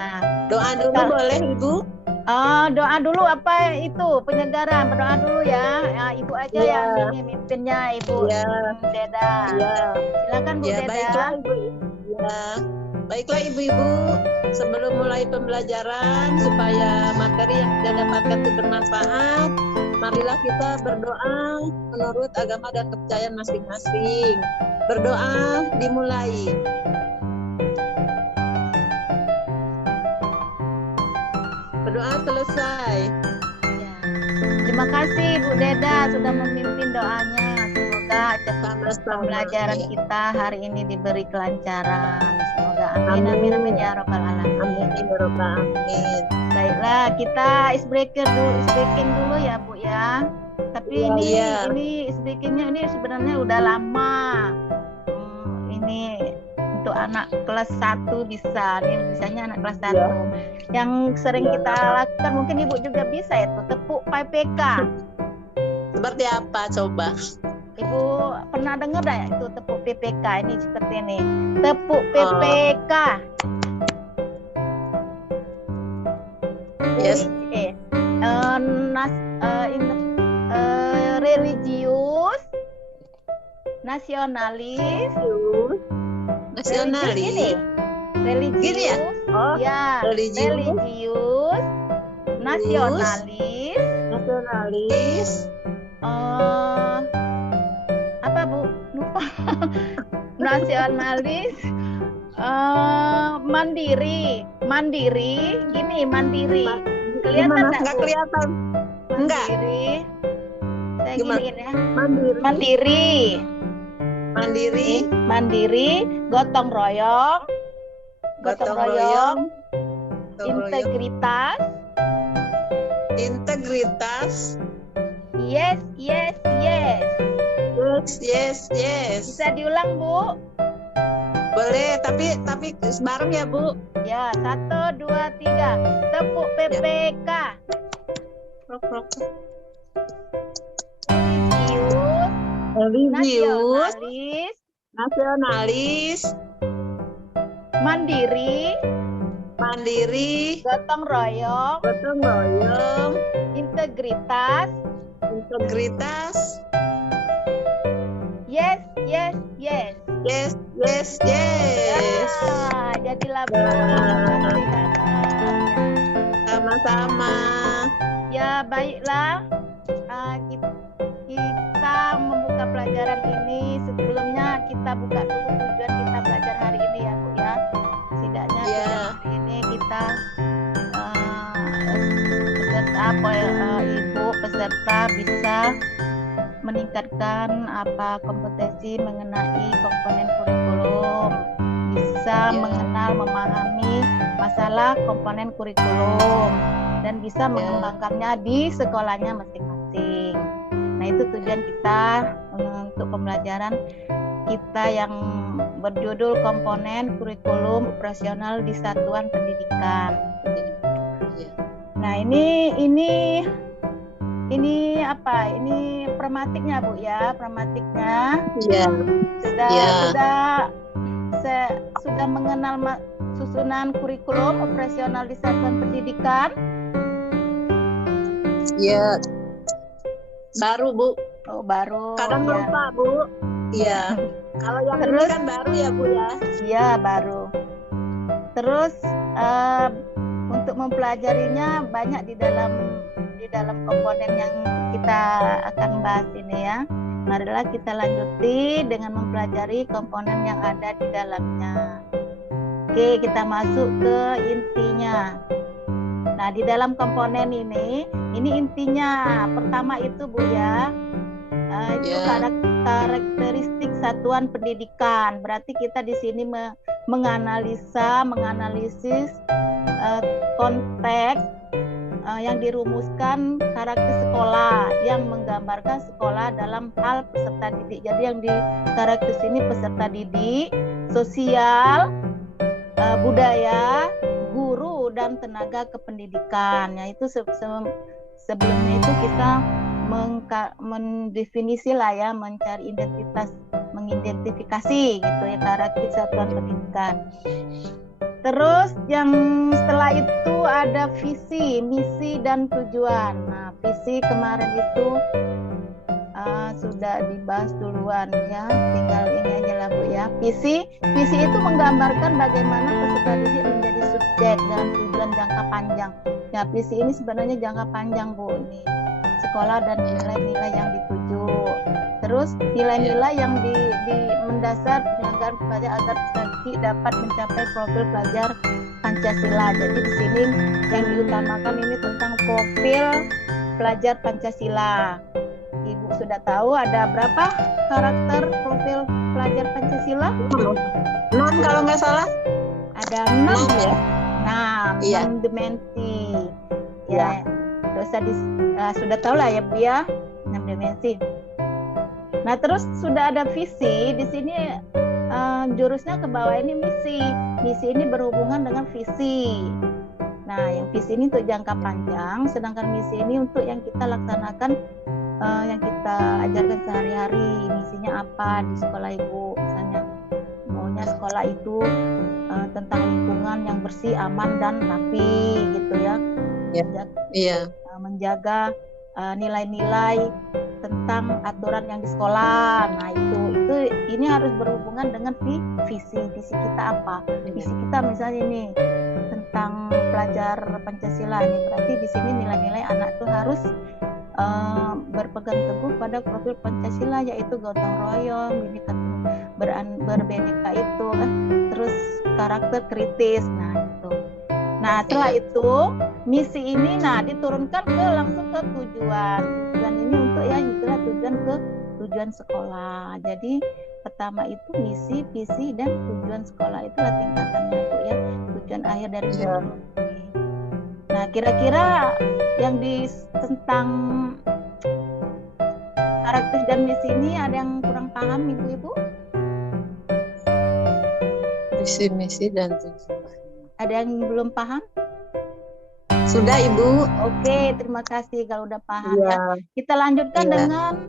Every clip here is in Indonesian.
Nah, Doa dulu boleh Ibu? Doa dulu apa itu penyegaran, berdoa dulu ya. Ibu aja Iya. yang ini mimpinnya Ibu Iya. Deda. Iya. Silakan Bu Ya, Deda. baiklah Ibu. Ya. Baiklah Ibu-ibu, sebelum mulai pembelajaran supaya materi yang kita dapatkan itu bermanfaat, marilah kita berdoa menurut agama dan kepercayaan masing-masing. Berdoa dimulai. Berdoa selesai. Ya. Terima kasih Bu Deda sudah memimpin doanya. Semoga pembelajaran kita hari ini diberi kelancaran. Semoga amin amin amin ya robbal alamin. Amin. Baiklah, kita icebreaking dulu ya Bu ya. Tapi ini icebreakingnya ini sebenarnya udah lama. Ini untuk anak kelas 1 bisa, ini misalnya anak kelas 1. Yang sering kita lakukan mungkin Ibu juga bisa itu tepuk PPK. Seperti apa coba? Ibu pernah dengar enggak itu tepuk PPK? Ini seperti ini. Tepuk PPK. Yes. Religius, nasionalis, religius, gini ya? Religius, nasionalis, apa Bu? Lupa. Nasionalis, mandiri, gini mandiri. Kelihatan nggak kelihatan? Mandiri. Saya giniin ya. Mandiri, gotong royong, integritas, yes. Bisa diulang Bu? Boleh, tapi bareng ya Bu. Ya, 1, 2, 3. Tepuk PPK. Religius, nasionalis, mandiri, gotong royong, integritas, yes. Jadilah sama-sama. Ya baiklah, kita membuka pelajaran ini. Sebelumnya kita buka dulu tujuan kita belajar hari ini ya Bu ya. Setidaknya hari ini kita Ibu peserta bisa meningkatkan kompetensi mengenai komponen kurikulum, bisa mengenal memahami masalah komponen kurikulum dan bisa mengembangkannya di sekolahnya masing-masing. Nah itu tujuan kita untuk pembelajaran kita yang berjudul komponen kurikulum operasional di satuan pendidikan. Nah ini apa? Ini pragmatiknya Bu ya, pragmatiknya. Sudah mengenal susunan kurikulum operasional di satuan pendidikan. Iya. Baru Bu. Oh baru. Kadang lupa Bu. Iya. Kalau yang ini kan baru ya Bu ya. Iya baru. Terus untuk mempelajarinya banyak di dalam komponen yang kita akan bahas ini ya. Marilah kita lanjuti dengan mempelajari komponen yang ada di dalamnya. Oke, kita masuk ke intinya. Nah, di dalam komponen ini intinya pertama itu Bu ya, itu karakteristik satuan pendidikan. Berarti kita di sini menganalisis konteks yang dirumuskan karakter sekolah yang menggambarkan sekolah dalam hal peserta didik. Jadi yang di karakter sini peserta didik, sosial, budaya, guru dan tenaga kependidikan. Ya itu sebelumnya itu kita mendefinisi lah ya, mencari mengidentifikasi gitu ya karakter satuan pendidikan. Terus yang setelah itu ada visi, misi dan tujuan. Nah, visi kemarin itu sudah dibahas duluan ya. Tinggal ini aja lah Bu ya. Visi itu menggambarkan bagaimana peserta didik menjadi subjek dalam tujuan jangka panjang. Ya, visi ini sebenarnya jangka panjang Bu ini. Sekolah dan nilai-nilai yang dituju. Terus nilai-nilai yang di mendasar penyelenggaraan pelajar agar peserta didik dapat mencapai profil pelajar Pancasila. Jadi di sini yang diutamakan ini tentang profil pelajar Pancasila. Ibu sudah tahu ada berapa karakter profil pelajar Pancasila? 6 kalau nggak salah. Ada 6 ya. 6 Iya. dimensi. Ya, sudah tahu lah ya Bu ya, 6 dimensi. Nah, terus sudah ada visi, di sini jurusnya ke bawah ini misi. Misi ini berhubungan dengan visi. Nah, yang visi ini untuk jangka panjang, sedangkan misi ini untuk yang kita laksanakan, yang kita ajarkan sehari-hari. Misinya apa di sekolah Ibu? Misalnya maunya sekolah itu tentang lingkungan yang bersih, aman dan rapi, gitu ya. Iya. Menjaga nilai-nilai tentang aturan yang di sekolah. Nah, itu ini harus berhubungan dengan visi kita apa? Visi kita misalnya ini tentang pelajar Pancasila ini, berarti di sini nilai-nilai anak itu harus berpegang teguh pada profil Pancasila, yaitu gotong royong, berbineka itu kan, terus karakter kritis. Nah, itu. Nah, setelah itu misi ini diturunkan langsung ke tujuan. Tujuan ini untuk ya itulah tujuan sekolah. Jadi pertama itu misi, visi dan tujuan sekolah, itulah tingkatannya Bu ya. Tujuan akhir dari misi. Nah, kira-kira yang tentang karakter dan misi ini ada yang kurang paham Ibu-ibu? Visi, misi dan tujuan. Ada yang belum paham? Sudah Ibu. Oke, terima kasih kalau udah paham ya. Kita lanjutkan dengan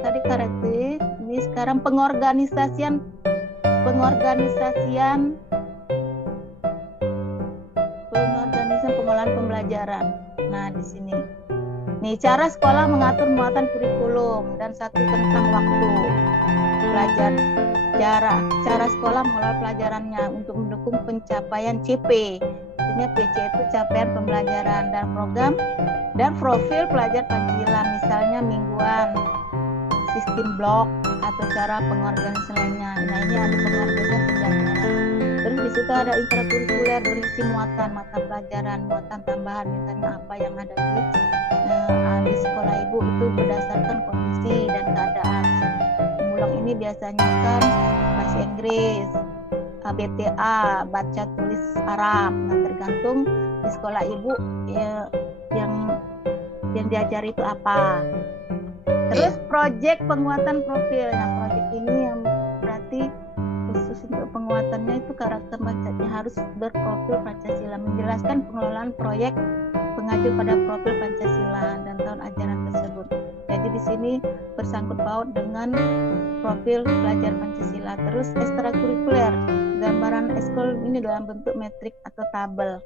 tadi karakter. Ini sekarang pengorganisasian pengolahan pembelajaran. Nah, di sini. Nih, cara sekolah mengatur muatan kurikulum dan satu tentang waktu belajar. Cara sekolah mengelola pelajarannya untuk mendukung pencapaian CP. Artinya PC itu capaian pembelajaran dan program dan profil pelajar Pancasila, misalnya mingguan, sistem blok atau cara pengorganisasian lainnya. Nah, ini ada pengorganisasian pembelajaran. Terus di situ ada intrakurikuler berisi muatan mata pelajaran, muatan tambahan, misalnya apa yang ada di sekolah Ibu itu berdasarkan kondisi dan keadaan. Ini biasanya kan bahasa Inggris, BTA, baca tulis Arab. Nah, tergantung di sekolah Ibu ya, yang diajari itu apa. Terus proyek penguatan profil. Nah, proyek ini yang berarti khusus untuk penguatannya itu karakter bacanya harus berprofil Pancasila, menjelaskan pengelolaan proyek pengacu pada profil Pancasila dan tahun ajaran tersebut. Jadi di sini bersangkut paut dengan profil pelajar Pancasila. Terus ekstrakurikuler, gambaran ekskul ini dalam bentuk metrik atau tabel.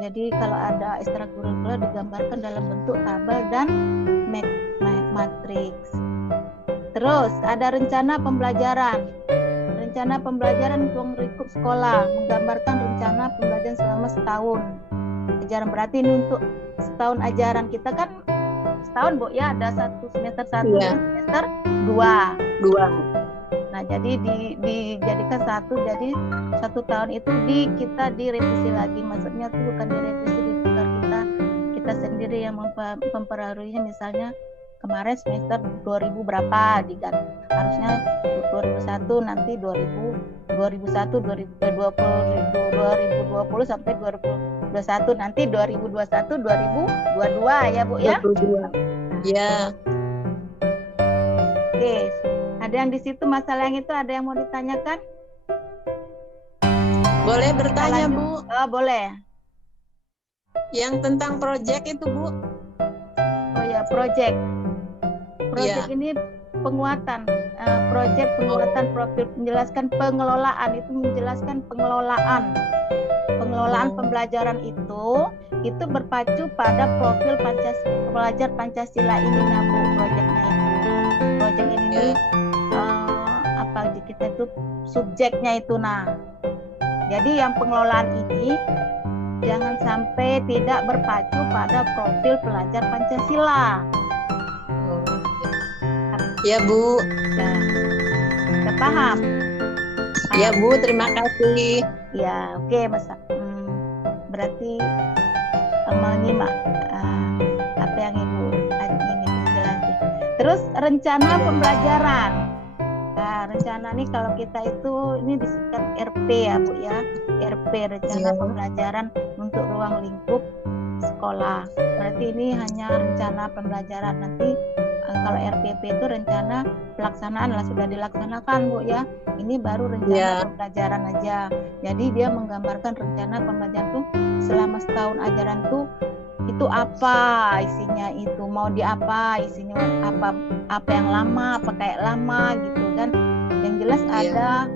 Jadi kalau ada ekstrakurikuler digambarkan dalam bentuk tabel dan matriks. Terus ada rencana pembelajaran. Rencana pembelajaran untuk lingkup sekolah, menggambarkan rencana pembelajaran selama setahun ajaran. Berarti ini untuk setahun ajaran kita kan setahun Bu ya, ada semester 1 dan semester 2. Nah, jadi dijadikan satu, jadi 1 tahun itu kita direvisi lagi. Maksudnya itu bukan direvisi, ditukar kita sendiri yang mempengaruhinya. Misalnya kemarin semester 2000 berapa diganti, harusnya 2001 nanti 2021 2020 sampai 2021 nanti 2021 2022 ya Bu ya. 22. Ya. Oke, ada yang di situ masalah yang itu ada yang mau ditanyakan? Boleh bertanya Bu? Oh, boleh. Yang tentang proyek itu Bu? Oh ya, proyek ini penguatan proyek penguatan profil, menjelaskan pengelolaan, itu menjelaskan pengelolaan pembelajaran itu berpacu pada profil pelajar Pancasila ini, nah Bu, proyeknya itu. Proyek ini apa kita itu subjeknya itu. Nah, jadi yang pengelolaan ini jangan sampai tidak berpacu pada profil pelajar Pancasila. Ya Bu. Nah, udah paham? Ya Bu, terima kasih. Ya, oke, Mas. Berarti menyimak apa yang Ibu ingin jelasin. Terus rencana pembelajaran. Nah, rencana nih kalau kita itu ini disingkat RP ya Bu ya. RP, rencana pembelajaran untuk ruang lingkup sekolah. Berarti ini hanya rencana pembelajaran. Nanti kalau RPP itu rencana pelaksanaan lah, sudah dilaksanakan Bu ya. Ini baru rencana pembelajaran aja. Jadi dia menggambarkan rencana pembelajaran tuh selama setahun ajaran tuh itu apa isinya, itu mau di apa isinya, apa yang lama, apa kayak lama gitu kan. Yang jelas ada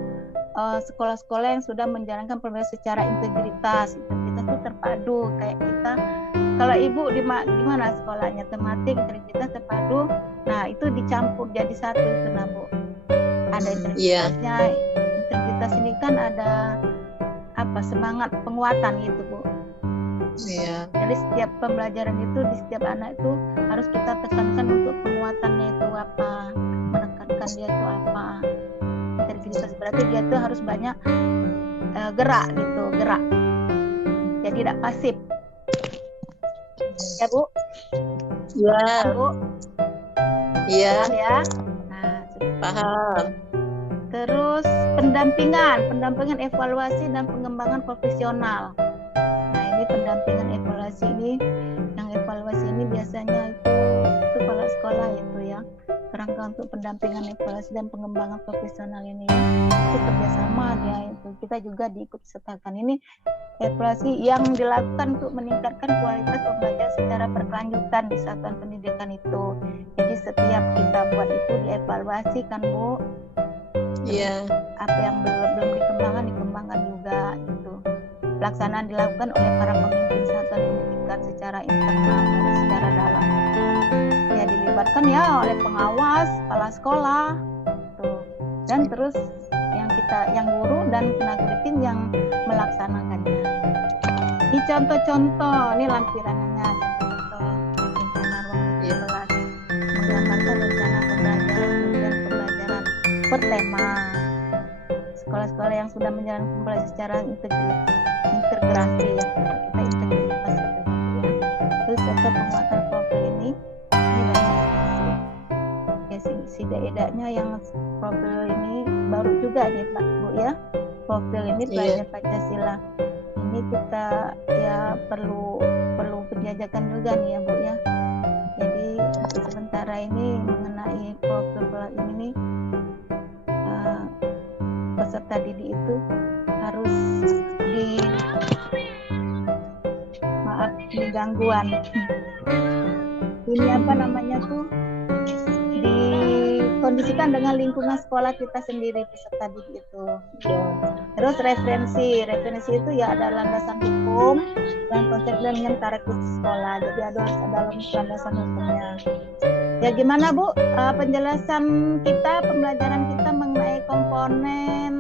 sekolah-sekolah yang sudah menjalankan pembelajaran secara integritas. Integritas itu terpadu kayak kita. Kalau Ibu di mana sekolahnya, tematik, integritas terpadu. Nah, itu dicampur jadi satu itu, nah Bu. Ada integritasnya. Integritas ini kan ada semangat penguatan gitu Bu. Jadi setiap pembelajaran itu di setiap anak itu harus kita tekankan untuk penguatannya itu apa, menekankan dia itu apa. Integritas berarti dia itu harus banyak gerak gitu, gerak. Jadi tidak pasif. Ya Bu? Ya Bu? Iya. Ya. Nah, paham. Terus pendampingan evaluasi dan pengembangan profesional. Nah, ini pendampingan evaluasi ini, yang evaluasi ini biasanya itu kepala sekolah itu ya. Kerangka untuk pendampingan evaluasi dan pengembangan profesional ini ya. Itu kerjasama dia itu. Kita juga diikut sertakan. Ini evaluasi yang dilakukan untuk meningkatkan kualitas pembelajaran secara berkelanjutan di satuan pendidikan itu. Jadi setiap kita buat itu dievaluasi kan Bu. Iya. Apa yang belum dikembangkan juga gitu. Pelaksanaan dilakukan oleh para pemimpin satuan pendidikan secara internal dan secara dalam. Ya dilibatkan ya oleh pengawas, kepala sekolah, gitu. Dan terus yang guru dan tenaga pendidik yang melaksanakannya. Ini contoh-contoh, ini lampirannya. Contoh rencana ruang kelas, menggambarkan rencana pembelajaran dan pembelajaran per tema. Sekolah-sekolah yang sudah menjalankan pembelajaran secara integrasi ya, kita integritas itu ya. Terus serta penguatan profil ini banyak si daedahnya yang profil ini baru juga nih Pak Bu ya. Profil ini pelajar Pancasila. Ini kita ya perlu penjajakan juga nih ya Bu ya. Jadi sementara ini mengenai profil ini peserta didik itu harus di gangguan. Ini apa namanya tuh? Dikondisikan dengan lingkungan sekolah kita sendiri peserta didik itu. Terus referensi itu ya ada landasan hukum dan konsep dan karakteristik sekolah. Jadi harus ada landasan hukumnya. Ya gimana Bu penjelasan kita, pembelajaran kita mengenai komponen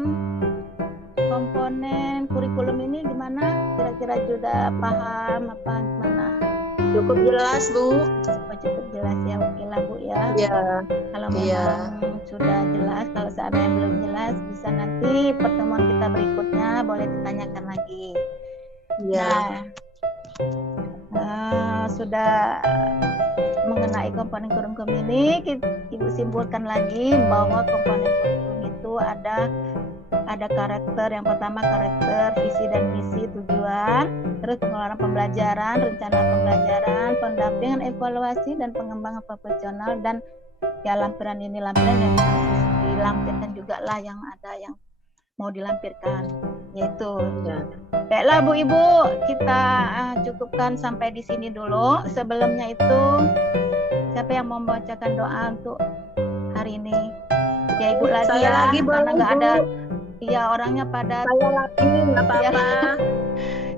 kurikulum ini gimana? Kira-kira sudah paham apa gimana? Cukup jelas Bu. Cukup jelas ya, oke lah Bu ya. Iya. Kalau memang sudah jelas, kalau seandainya belum jelas bisa nanti pertemuan kita berikutnya boleh ditanyakan lagi. Iya. Sudah mengenai komponen kurikulum ini, Ibu simpulkan lagi bahwa komponen kurikulum itu ada karakter. Yang pertama karakter, visi dan misi, tujuan, terus pengelolaan pembelajaran, rencana pembelajaran, pendampingan, evaluasi dan pengembangan profesional, dan ya lampiran yang harus dilampirkan juga lah yang ada yang mau dilampirkan, yaitu baiklah Bu Ibu, kita cukupkan sampai di sini dulu. Sebelumnya itu siapa yang mau membacakan doa untuk hari ini. Ya Ibu lagi Saya ya, lagi karena boleh, nggak Bu. ada, iya orangnya pada. Saya lagi, nggak apa-apa.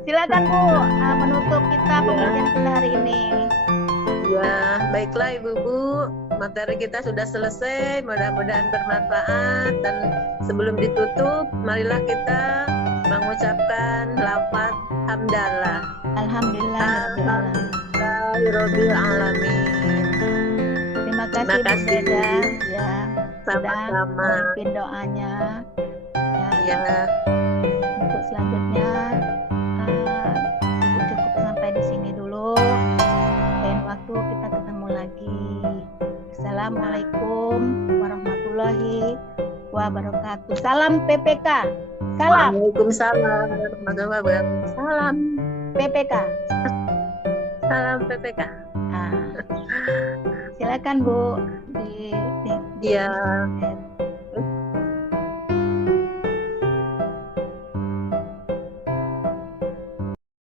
Silakan Bu, menutup kita Iya. pengajian kita hari ini. Ya, baiklah Ibu-ibu, materi kita sudah selesai, mudah-mudahan bermanfaat. Dan sebelum ditutup, marilah kita mengucapkan lafaz hamdalah. Alhamdulillah. Rabbil alamin. Terima kasih Terima Bu kasih. Beda ya sudah Sama-sama. memimpin doanya. Ya, Ya, untuk selanjutnya Ibu cukup sampai di sini dulu. Lain waktu kita ketemu lagi. Assalamualaikum warahmatullahi wabarakatuh. Salam PPK. Salam Waalaikumsalam warahmatullahi wabarakatuh. Salam PPK. Salam PPK. Silakan Bu di Ya.